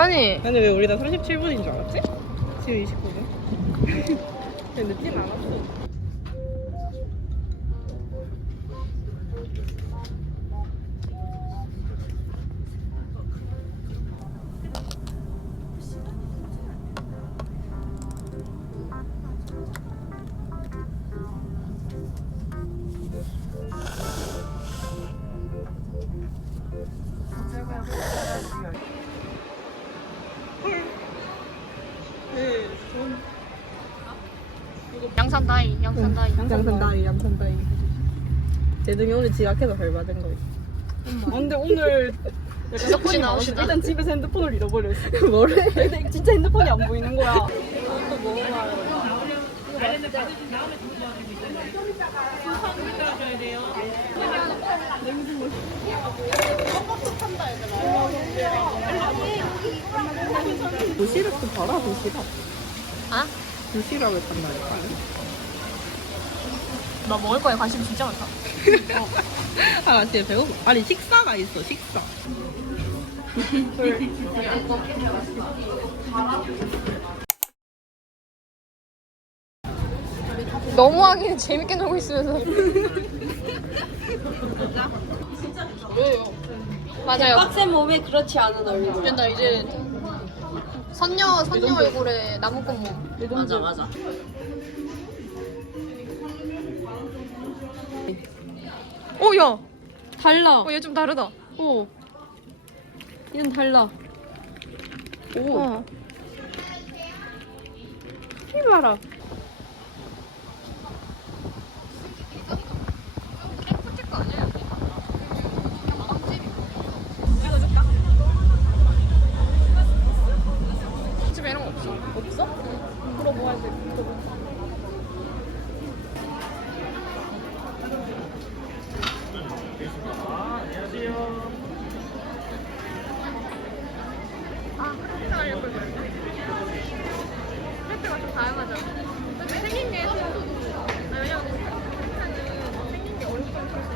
아니 아니 왜 우리 다 37분인 줄 알았지? 지금 29분. 근데 늦진 않았어. 양산 다이 양산 다이 양산다이, 양산다이. 제등이 오늘 지각해서 벌 받은 거지. 아, 근데 오늘 지석 씨 나오시다. 일단 집에서 핸드폰을 잃어버렸어. 뭐래? 근데 진짜 핸드폰이 안 보이는 거야. 도시락도 봐라 도시락. 아? 도시락을 판다니까. 나 먹을 거에 관심 진짜 많다 아, 나 진짜 배고 아니, 식사가 있어, 식사. 너무 하긴 재밌게 놀고 있으면서 맞아요 빡센 몸에 그렇지 않은 얼굴. 된다 이제 선녀 선녀 얼굴에 나무꽃 몸 맞아 맞아. 오, 야! 달라. 어, 얘 좀 다르다. 어. 얘는 달라. 오. 어. 이 봐라. 집에 이런 거 없어. 없어? 물어봐야 돼. 아, 크레페 알려고 그랬는데. 크레페가 좀 다양하잖아. 근데 생긴 게 좀. 아, 왜냐면 크레페는 생긴 게 어렵다고 그랬어.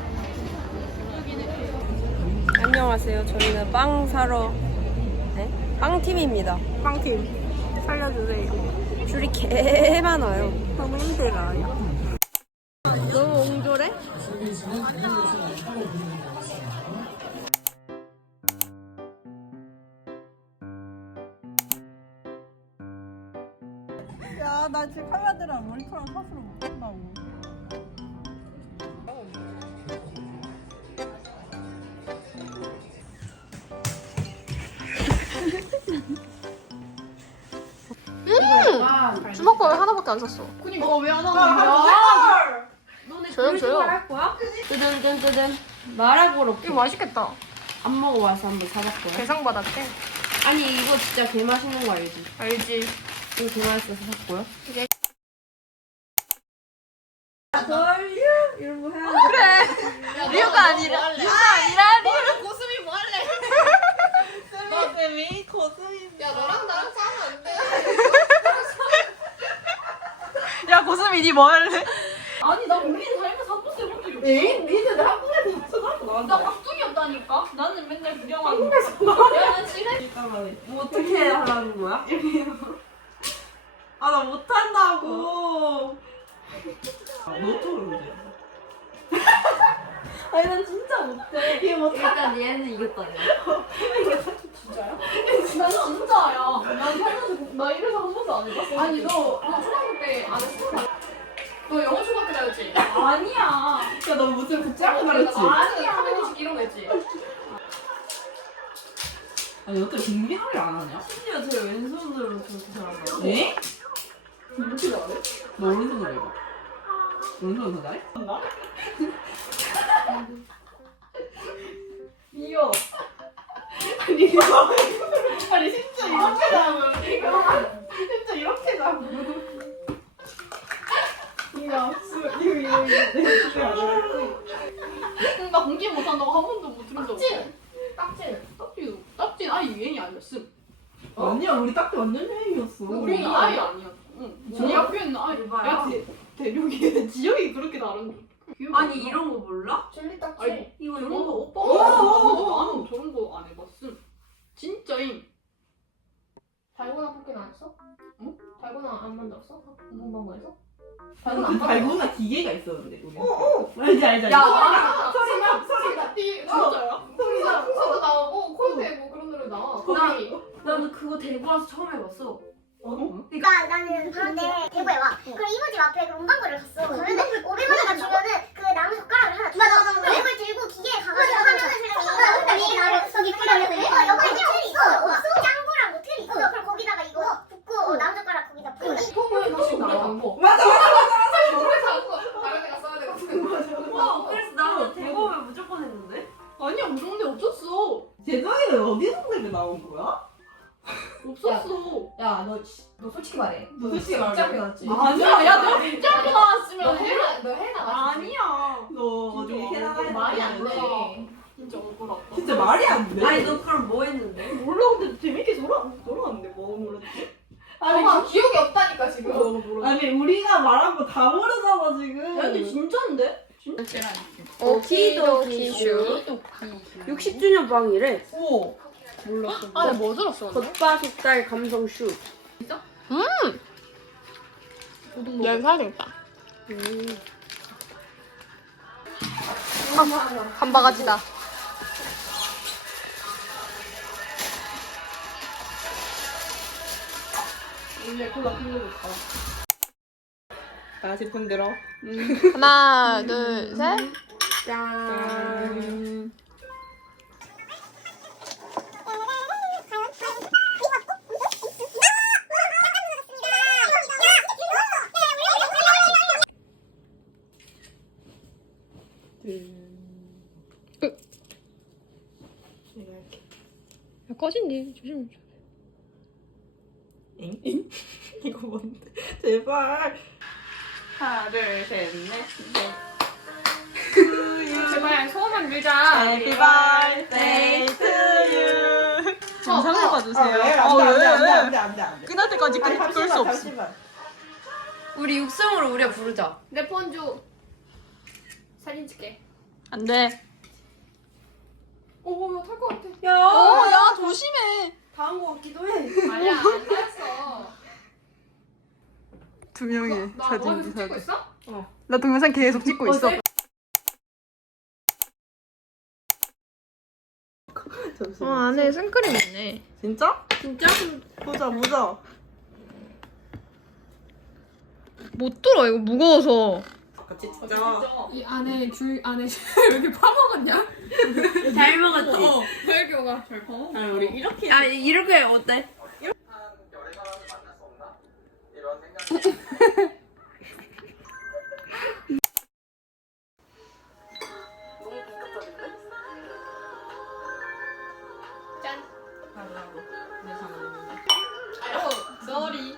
안녕하세요. 저희는 빵 사러 네? 빵팀입니다. 빵팀. 살려주세요. 줄이 개 많아요. 너무 힘들어요. 너무 옹졸해? 야, 나 지금 카메라랑 머리카락 탓으로 못 본다고. 주먹밥을 하나밖에 안 샀어. 그니까 왜 안 하는 거야? 조용, 조용. 할 거야? 뜨든 뜨든 뜨든 말하고로 이거 맛있겠다. 안 먹어봐서 한번 사봤고요. 대상 받았대. 아니 이거 진짜 개 맛있는 거 알지? 알지. 이거 개 맛있어서 샀고요. 이게- 걸려 이런 거 해야 돼. 리오가 아니라. 리오가 아니라 리오. 고수미 뭐 할래? 나 쌤이 고수미. 야, 너랑 나랑 싸우면 안 돼. 야, 고수미, 니뭐 할래? 아니 나 우리 살면서 한 번도 해본 적이 없어 에이, 니들 한국에서 없어. 나 깍두기였다니까 나는 맨날 그냥 한국에서 야난 지금 잠깐만. 뭐 어떻게 하라는 거야? 아, 나 못한다고. 아, 너또 그러지. 아니 난 진짜 못해. 이게 못 일단 얘는 이겼다. 난 진짜야 난 살면서 나 이래서 한 번도 안 해봤어 아니 너, 너 초등학교 때안 했어? 너 영어 초등학교 다녔지? 아니야 야, 너 무슨 그짱 말했지? 아니야 320 이런 거 했지? 아니, 어떻게 빙빙을 안 하냐? 심지어 저 왼손으로 그렇게 잘한다. 에? 이렇게 잘해? 너 오른손으로 해봐. 다 해? 나? 이거 아니, 이거. 아니, 진짜 이렇게 나오면. 이거. 진짜 이렇게 나오면. 이거, 수- 이거, 이거, 이거. 나 공기 못한다고 한 번도 못 들은 적 없어 딱지 딱지 딱지 아예 유행이 아니었음 아니야, 우리 딱히 완전 유행이었어. 우리 아예 아니야 응 우리 학교에는 아예 대박이야. 야 대륙이네 지역이 그렇게 다른 거 아니 몰라? 이런 거 몰라? 젤리 딱지 이거 저런 거 오빠 어, 어, 어, 나는 저런 거 안 해봤음 진짜임 달고나 포켓 안 써? 응? 달고나 안 만들었어? 문방구에서? 달고나 달고나 기계가 있었는데 우리. 어어 알지 알지. 알지. 야, 아, 소리나 소리나 진짜야? 소리나 풍선도 나오고 콜드 뭐 그런 노래 나와 나나 그거 대구 와서 처음 해봤어 그러니까 나는 그런데 대구에. 와 그럼 이모집 앞에 그 문방구를 갔어. 그런데 500원에다 주면은 그 나무 젓가락을 하나 줘 맞아 맞아 맞아. 이걸 들고 기계에 가가지고 하면은 이거 이게 나를 저기 뿌려면 어 여기 이제 틀이 있어. 없어. 짱구랑 뭐 틀이 있어. 그럼 거기다가 이거 붓고 어, 나무 젓가락 거기다 뿌려 통보에 다시 나와. 맞아 맞아 맞아 맞아. 노래 자꾸 다른 데가 써야 되거든. 와 그래서 나 대구 오면 무조건 했는데. 아니야 무정대 없었어. 재정이는 어디서 내가 나온 거야? 없었어. 야너 너 솔직히 말해. 너 솔직히 말해. 짭게 났지. 아니야 야너 짱구 나왔으면 해나 너 해나 아니야. 너 어디 캐나다 말이 안 돼. 진짜 억울하다. 진짜 말이 안 돼. 아니, 너 그럼 뭐 했는데? 몰라 근데 재밌게 놀아 놀았는데 뭐 몰랐지? 아마 기억이 없다니까 지금. 아니 우리가 말한 거 다 모르잖아 지금. 야 근데 진짜인데? 오키도키 슈. 60주년 방이래. 오. 몰랐어. 아, 뭐 들었어? 겉바속달 감성 슈. 여기 사야 되겠다. 아, 한 바가지다. 원래 콜라 필요도 없다. 다 같이 손 들어. 하나, 둘, 셋. 짠. 야, 꺼진디. 조심. 엥? 엥? 이거 뭔데? 제발. 하나, 둘, 셋, 넷, 넷. 제발 소원만 빌자. Happy birthday to you. 영상을 봐주세요. 어, 왜, 왜, 왜? 안돼, 안 돼, 안 돼. 끝날 때까지 아니, 끌수 잠시만, 없어. 잠시만. 우리 육성으로 우리가 부르자. 내 폰 줘. 사진 찍게. 안 돼. 오, 탈 것 같아. 야, 어, 야 조심해. 다한 거 같기도 해. 아니야, 안 닿았어. 두 명의 나 너가 계속 찍고 있어? 나 동영상 계속 찍고 있어. 어, 안에 생크림 있네. 진짜? 진짜? 보자, 보자. 못 들어, 이거 무거워서. 같이 찍자. 이 안에 줄 안에 이렇게 파먹었냐? 잘 먹었지? 왜 이렇게 가? 잘 파먹어. 아니, 우리 이렇게. 아 이렇게 어때? 짠. 달라고. 내 상황인데. 어, 쏘리.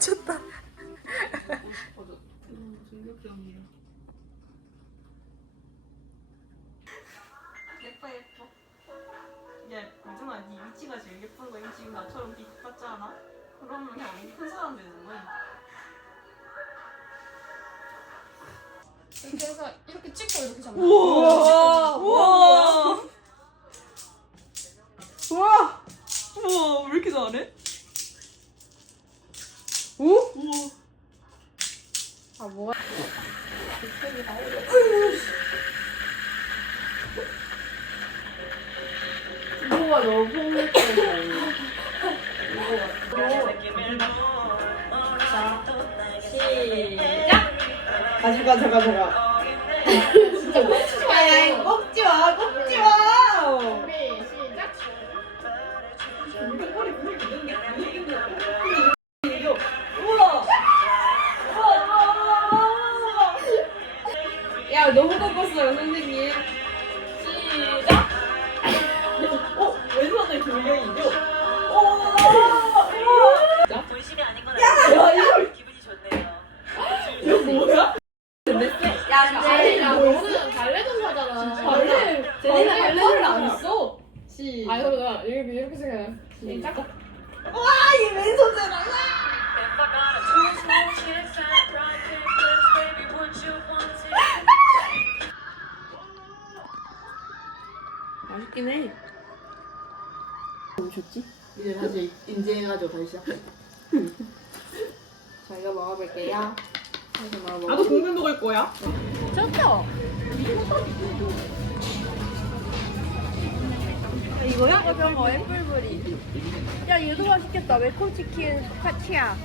미쳤다. 예뻐, 예뻐. 야, 유준아, 네 위치가 제일 예쁜 거야. 지금 나처럼 빛 같지 않아? 그러면 그냥 큰 사람 되는 거야. 이렇게 해서 이렇게 찍고 이렇게 잡는 우와! 우와! 우와! 우와, 왜 이렇게 잘해? 아 뭐야? 이거가 너무 폭력적이야. 아 잠깐 잠깐 잠깐. 진짜 꽂지 마. 꽂지 마. 해. 좋지? 이제 다시 인증해가지고 다시 시작. 자 이거 먹어볼게요. 이거 먹어볼게요. 나도 공들 먹을 거야. 좋죠? 이거야? 어, 저거 애플브리. 야, 얘도 맛있겠다. 웨코치킨 카치야.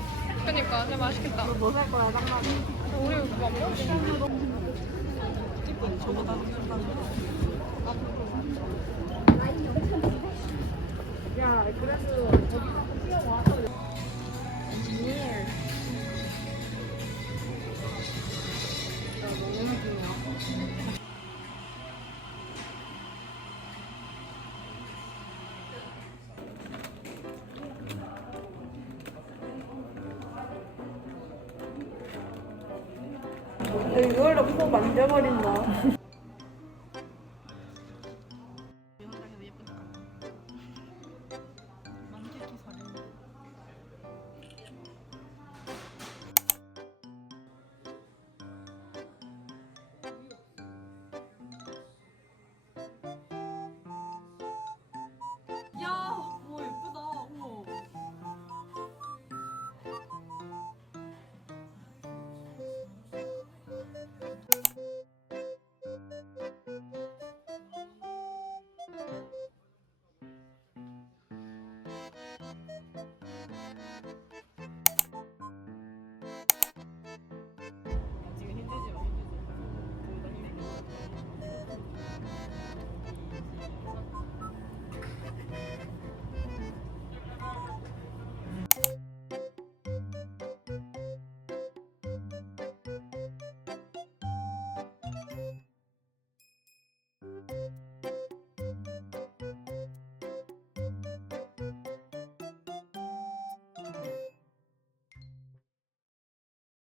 그니까 근데 맛있겠다. 뭐 살 거야, 쌍마리? 우리 그거 안 먹었어. 야, 이걸로 코 만져버린다.